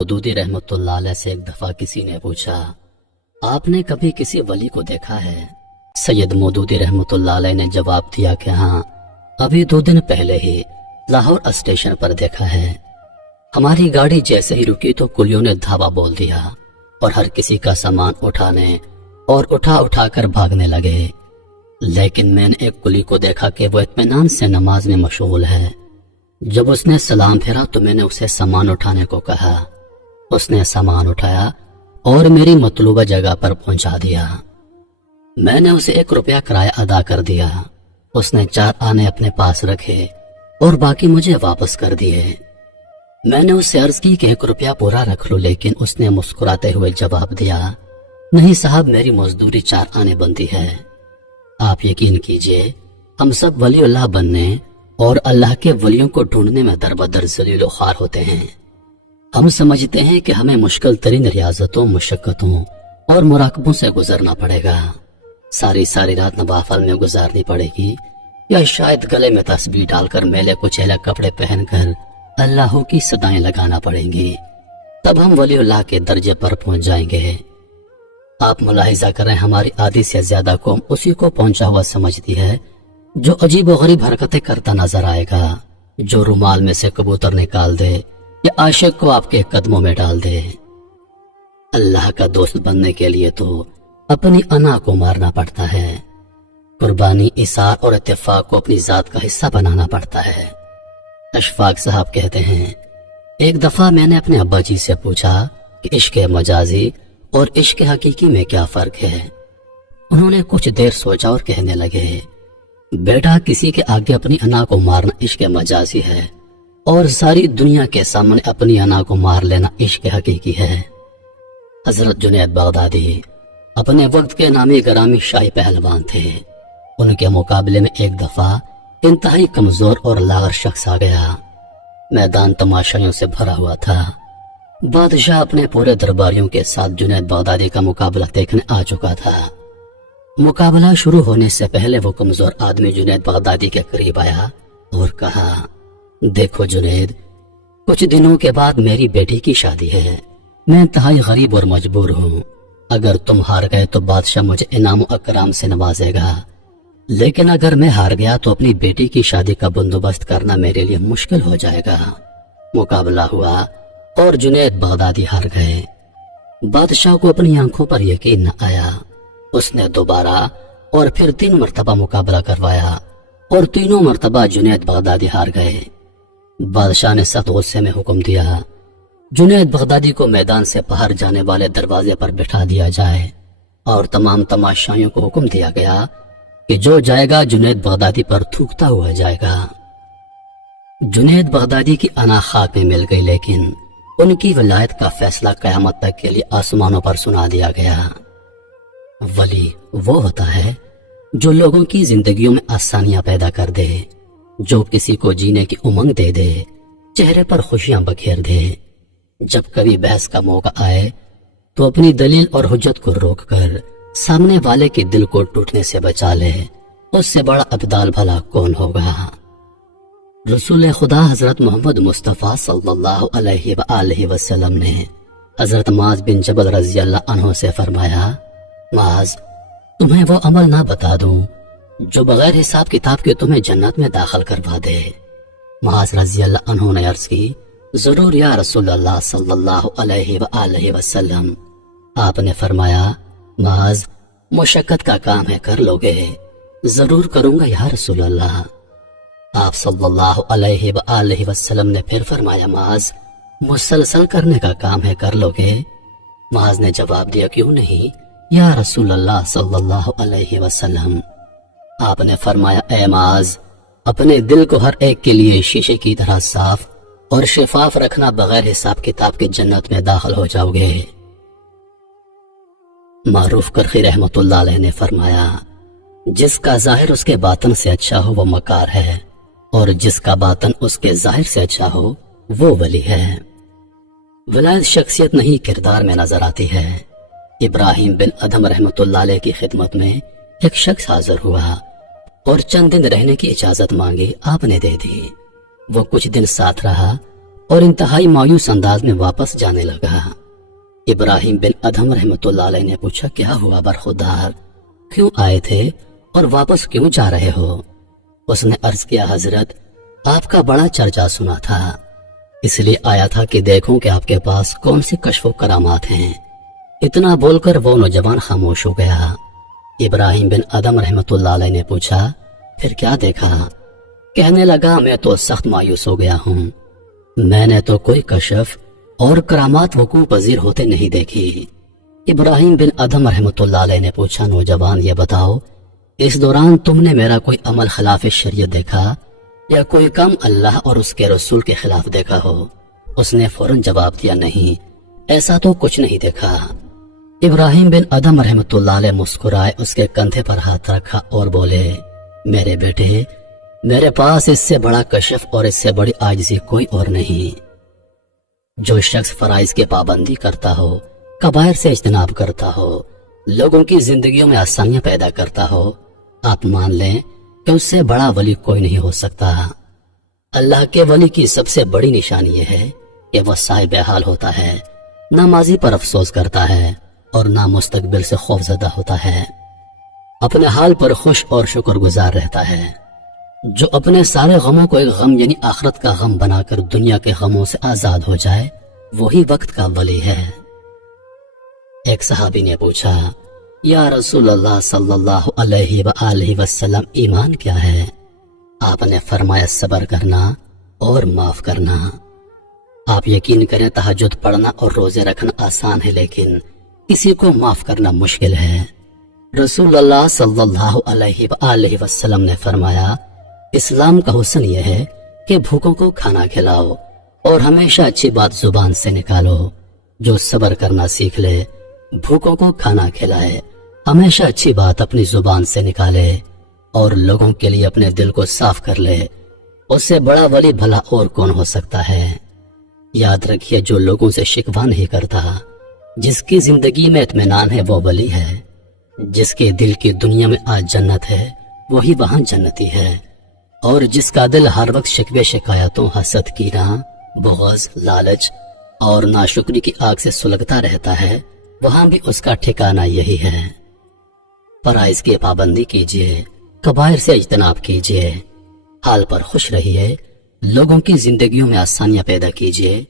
मौदूदी रहमतुल्लाह अलैह से एक दफा किसी ने पूछा, आपने कभी किसी वली को देखा है? सैयद मौदूदी रहमतुल्लाह अलैह ने जवाब दिया कि हाँ, अभी 2 दिन पहले ही लाहौर स्टेशन पर देखा है। हमारी गाड़ी जैसे ही रुकी तो कुलियों ने धावा बोल दिया और हर किसी का सामान उठाने और उठा कर भागने लगे। लेकिन मैंने एक कुली को देखा कि वो इत्मीनान से नमाज में मशगूल है। जब उसने सलाम फेरा तो मैंने उसे सामान उठाने को कहा। उसने सामान उठाया और मेरी मतलूबा जगह पर पहुंचा दिया। मैंने उसे 1 रुपया किराया अदा कर दिया। उसने 4 आने अपने पास रखे और बाकी मुझे वापस कर दिए। मैंने उससे अर्ज की कि 1 रुपया पूरा रख लो, लेकिन उसने मुस्कुराते हुए जवाब दिया, नहीं साहब, मेरी मजदूरी 4 आने बनती है। आप यकीन कीजिए, हम सब वलीउल्लाह बनने और अल्लाह के वलियों को ढूंढने में दरबदर जलील व ख्वार होते हैं। हम समझते हैं कि हमें मुश्किल तरीन रियाजतों, मुशक्कतों और मुराकबों से गुजरना पड़ेगा। सारी रात नवाफल में गुजारनी पड़ेगी, या शायद गले में तस्बीह डालकर मेले कुचैले कपड़े पहनकर अल्लाह की सदाएं लगाना पड़ेंगी। तब हम वलीउल्लाह के दर्जे पर पहुंच जाएंगे। आप मुलाहिजा करें, हमारी आधी से ज्यादा कौम उसी को पहुंचा हुआ समझती है जो अजीब व गरीब हरकतें करता नजर आएगा, जो रुमाल में से कबूतर निकाल दे या आशिक को आपके कदमों में डाल दे। अल्लाह का दोस्त बनने के लिए तो अपनी अना को मारना पड़ता है। कुर्बानी, इसार और इत्तेफाक को अपनी जात का हिस्सा बनाना पड़ता है। अशफाक साहब कहते हैं, एक दफा मैंने अपने अब्बा जी से पूछा कि इश्क मजाजी और इश्क हकीकी में क्या फर्क है। उन्होंने कुछ देर सोचा और कहने लगे, बेटा, किसी के आगे अपनी अना को मारना इश्क मजाजी है और सारी दुनिया के सामने अपनी अना को मार लेना इश्क हकीकी है। हजरत जुनैद बगदादी अपने वक्त के नामी गरामी शाही पहलवान थे। उनके मुकाबले में एक दफा इंतहाई कमजोर और लागर शख्स आ गया। मैदान तमाशाइयों से भरा हुआ था। बादशाह अपने पूरे दरबारियों के साथ जुनैद बगदादी का मुकाबला देखने आ चुका था। मुकाबला शुरू होने से पहले वो कमजोर आदमी जुनैद बगदादी के करीब आया और कहा, देखो जुनैद, कुछ दिनों के बाद मेरी बेटी की शादी है। मैं इंतहाई गरीब और मजबूर हूँ। अगर तुम हार गए तो बादशाह मुझे इनाम अकराम से नवाजेगा, लेकिन अगर मैं हार गया तो अपनी बेटी की शादी का बंदोबस्त करना मेरे लिए मुश्किल हो जाएगा। मुकाबला हुआ और जुनैद बगदादी हार गए। बादशाह को अपनी आंखों पर यकीन न आया। उसने दोबारा और फिर 3 मरतबा मुकाबला करवाया और तीनों मरतबा जुनैद बगदादी हार गए। बादशाह ने सख्त गुस्से में हुक्म दिया, जुनैद बगदादी को मैदान से बाहर जाने वाले दरवाजे पर बिठा दिया जाए और तमाम तमाशाइयों को हुक्म दिया गया कि जो जाएगा जुनैद बगदादी पर थूकता हुआ जाएगा। जुनैद बगदादी की अना खाक में मिल गई, लेकिन उनकी विलायत का फैसला कयामत तक के लिए आसमानों पर सुना दिया गया। वली वो होता है जो लोगों की जिंदगियों में आसानियां पैदा कर दे, जो किसी को जीने की उमंग दे दे, चेहरे पर खुशियां बखेर दे। जब कभी बहस का मौका आए तो अपनी दलील और हुज्जत को रोककर सामने वाले के दिल को टूटने से बचा ले। उससे बड़ा अब्दाल भला कौन होगा। रसूल खुदा हजरत मोहम्मद मुस्तफ़ा सल्लल्लाहु अलैहि वसल्लम ने हजरत माज बिन जबल रज़ी अल्लाह अन्हु से फरमाया, माज, तुम्हें वो अमल ना बता दूं जो बगैर हिसाब किताब के तुम्हें जन्नत में दाखिल करवा दे। माज रज़ी अल्लाह अन्हु ने अर्ज की, जरूर या रसूल अल्लाह सल्लल्लाहु अलैहि वसल्लम। आपने फरमाया, माज, मुशक्कत का काम है, कर लोगे? जरूर करूंगा या रसूल अल्लाह। आप सल्लल्लाहु अलैहि वसल्लम ने फिर फरमाया, माज, मुसलसल करने का काम है, कर लोगे? माज ने जवाब दिया, क्यों नहीं या रसूल अल्लाह सल्लल्लाहु अलैहि वसल्लम। आपने फरमाया, ए माज, अपने दिल को हर एक के लिए शीशे की तरह साफ और शिफाफ रखना, बगैर हिसाब किताब के जन्नत में दाखिल हो जाओगे। मारूफ करखी रहमतुल्लाह अलैह ने फरमाया, जिसका जाहिर उसके बातन से अच्छा हो वो मकार है, और जिसका बातन उसके जाहिर से अच्छा हो वो वली है। विलायत शख्सियत नहीं, किरदार में नजर आती है। इब्राहिम बिन अदम रहमतुल्लाह अलैह की खिदमत में एक शख्स हाजिर हुआ और चंद दिन रहने की इजाजत मांगी। आपने दे दी। वो कुछ दिन साथ रहा اور انتہائی مایوس انداز میں واپس جانے لگا۔ ابراہیم بن ادھم رحمۃ اللہ علیہ نے پوچھا، کیا ہوا برخودار، کیوں آئے تھے اور واپس کیوں جا رہے ہو؟ اس نے عرض کیا، حضرت آپ کا بڑا چرچا سنا تھا، اس لیے آیا تھا کہ دیکھوں کہ آپ کے پاس کون سی کشف و کرامات ہیں۔ اتنا بول کر وہ نوجوان خاموش ہو گیا۔ ابراہیم بن ادم رحمۃ اللہ علیہ نے پوچھا، پھر کیا دیکھا؟ کہنے لگا، میں تو سخت مایوس ہو گیا ہوں، میں نے تو کوئی کشف اور کرامات وقوع پذیر ہوتے نہیں دیکھی۔ ابراہیم بن ادم رحمۃ اللہ علیہ نے پوچھا، نوجوان یہ بتاؤ، اس دوران تم نے میرا کوئی عمل خلاف شریعت دیکھا یا کوئی کام اللہ اور اس کے رسول کے خلاف دیکھا ہو؟ اس نے فوراً جواب دیا، نہیں، ایسا تو کچھ نہیں دیکھا۔ ابراہیم بن ادم رحمۃ اللہ علیہ مسکرائے، اس کے کندھے پر ہاتھ رکھا اور بولے، میرے بیٹے، میرے پاس اس سے بڑا کشف اور اس سے بڑی عاجزی کوئی اور نہیں۔ جو شخص فرائض کی پابندی کرتا ہو، کبائر سے اجتناب کرتا ہو، لوگوں کی زندگیوں میں آسانیاں پیدا کرتا ہو، آپ مان لیں کہ اس سے بڑا ولی کوئی نہیں ہو سکتا۔ اللہ کے ولی کی سب سے بڑی نشانی یہ ہے کہ وہ صاحب حال ہوتا ہے، نہ ماضی پر افسوس کرتا ہے اور نہ مستقبل سے خوف زدہ ہوتا ہے، اپنے حال پر خوش اور شکر گزار رہتا ہے۔ جو اپنے سارے غموں کو ایک غم یعنی آخرت کا غم بنا کر دنیا کے غموں سے آزاد ہو جائے، وہی وقت کا ولی ہے۔ ایک صحابی نے پوچھا، یا رسول اللہ صلی اللہ علیہ وآلہ وسلم، ایمان کیا ہے؟ آپ نے فرمایا، صبر کرنا اور معاف کرنا۔ آپ یقین کریں، تہجد پڑھنا اور روزے رکھنا آسان ہے، لیکن کسی کو معاف کرنا مشکل ہے۔ رسول اللہ صلی اللہ علیہ وآلہ وسلم نے فرمایا، اسلام کا حسن یہ ہے کہ بھوکوں کو کھانا کھلاؤ اور ہمیشہ اچھی بات زبان سے نکالو۔ جو صبر کرنا سیکھ لے، بھوکوں کو کھانا کھلائے، ہمیشہ اچھی بات اپنی زبان سے نکالے اور لوگوں کے لیے اپنے دل کو صاف کر لے، اس سے بڑا ولی بھلا اور کون ہو سکتا ہے؟ یاد رکھیے، جو لوگوں سے شکوہ نہیں کرتا، جس کی زندگی میں اطمینان ہے، وہ ولی ہے۔ جس کے دل کی دنیا میں آج جنت ہے، وہی وہاں جنتی ہے، اور جس کا دل ہر وقت شکوے شکایتوں، حسد، کینہ، بغض، لالچ اور ناشکری کی آگ سے سلگتا رہتا ہے، وہاں بھی اس کا ٹھکانہ یہی ہے۔ فرائض کی پابندی کیجیے، کبائر سے اجتناب کیجیے، حال پر خوش رہیے، لوگوں کی زندگیوں میں آسانیاں پیدا کیجیے